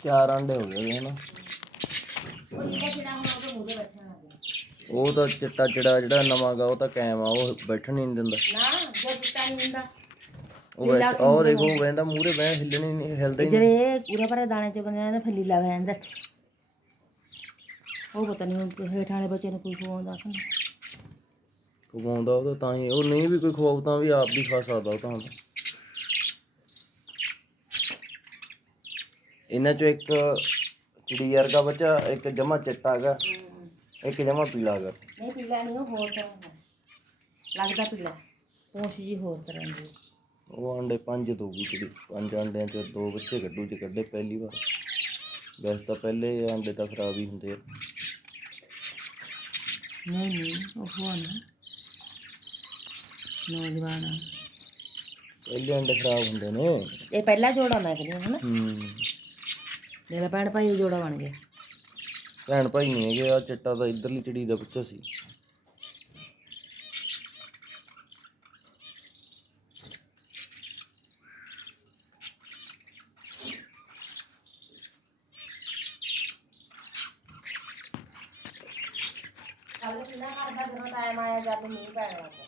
4 अंडे हो गए है ना। ਉਹ ਤਾਂ ਚਿੱਟਾ ਜਿਹੜਾ ਨਵਾਂ ਗਾ ਉਹ ਤਾਂ ਕਾਇਮ ਆ, ਉਹ ਬੈਠਣ ਨਹੀਂ ਦਿੰਦਾ ਉਹ ਦੇਖੋ ਬਹਿੰਦਾ ਮੂਹਰੇ ਬਹਿ ਹਿੱਲਣੀ ਨਹੀਂ, ਹਿਲਦਾ ਹੀ ਜਿਹੜੇ ਪੂਰਾ ਭਰੇ ਦਾਣੇ ਚ ਬਣਿਆ ਨਾ ਫਿਰ ਲੀਲਾ ਬਹਿ ਜਾਂਦਾ। ਉਹ ਪਤਾ ਨਹੀਂ ਹੁਣ ਹੇਠਾਂ ਵਾਲੇ ਬੱਚੇ ਨੂੰ ਕੋਈ ਖਵਾਉਂਦਾ ਕਿ ਨਹੀਂ ਖਵਾਉਂਦਾ। ਉਹ ਤਾਂ ਹੀ ਉਹ ਨਹੀਂ ਵੀ ਕੋਈ ਖਵਾਉ ਤਾਂ ਵੀ ਆਪ ਵੀ ਖਾ ਸਕਦਾ ਉਹ ਤਾਂ। ਇਹਨਾਂ ਚੋਂ ਇੱਕ ਚਿੜੀ ਵਰਗਾ ਬੱਚਾ, ਇੱਕ ਜਮਾ ਚਿੱਟਾ ਹੈਗਾ, ਇੱਕ ਜਮਾ ਪੀਲਾ ਹੈਗਾ। ਨਹੀਂ ਪੀਲਾ ਨਹੀਂ, ਉਹ ਹੋਰ ਤਰ੍ਹਾਂ ਦਾ ਲੱਗਦਾ ਪੀਲਾ, ਪੂੰਛ ਜੀ ਹੋਰ ਤਰ੍ਹਾਂ ਦੀ। ਉਹ ਅੰਡੇ 5 ਦਊਗੀ ਚਿੜੀ, 5 ਅੰਡਿਆਂ 'ਚ 2 ਬੱਚੇ ਕੱਢੂ ਜੇ ਕੱਢੇ ਪਹਿਲੀ ਵਾਰ। ਵੈਸੇ ਤਾਂ ਪਹਿਲੇ ਅੰਡੇ ਤਾਂ ਖਰਾਬ ਹੀ ਹੁੰਦੇ ਆ। ਨਹੀਂ ਉਹ ਨਾ ਨੌਜਵਾਨ ਪਹਿਲੇ ਅੰਡੇ ਖਰਾਬ ਹੁੰਦੇ ਨੇ। ਇਹ ਪਹਿਲਾ ਜੋੜਾ ਮੈਂ ਕਹਿੰਦੀ ਹਾਂ ਨਾ। ਮੇਰਾ ਭੈਣ ਭਾਈ ਜੋੜਾ ਬਣ ਗਿਆ। ਭੈਣ ਭਾਈ ਨਹੀਂ ਹੈਗੇ, ਆ ਚਿੱਟਾ ਤਾਂ ਇੱਧਰਲੀ ਚਿੜੀ ਦਾ ਬੱਚਾ ਸੀ। ਕੱਲ ਕਿੰਨਾ ਕਰਦਾ ਜਦੋਂ ਟਾਈਮ ਆਇਆ ਜਦ ਮੀਂਹ ਪੈਣ ਲੱਗਾ।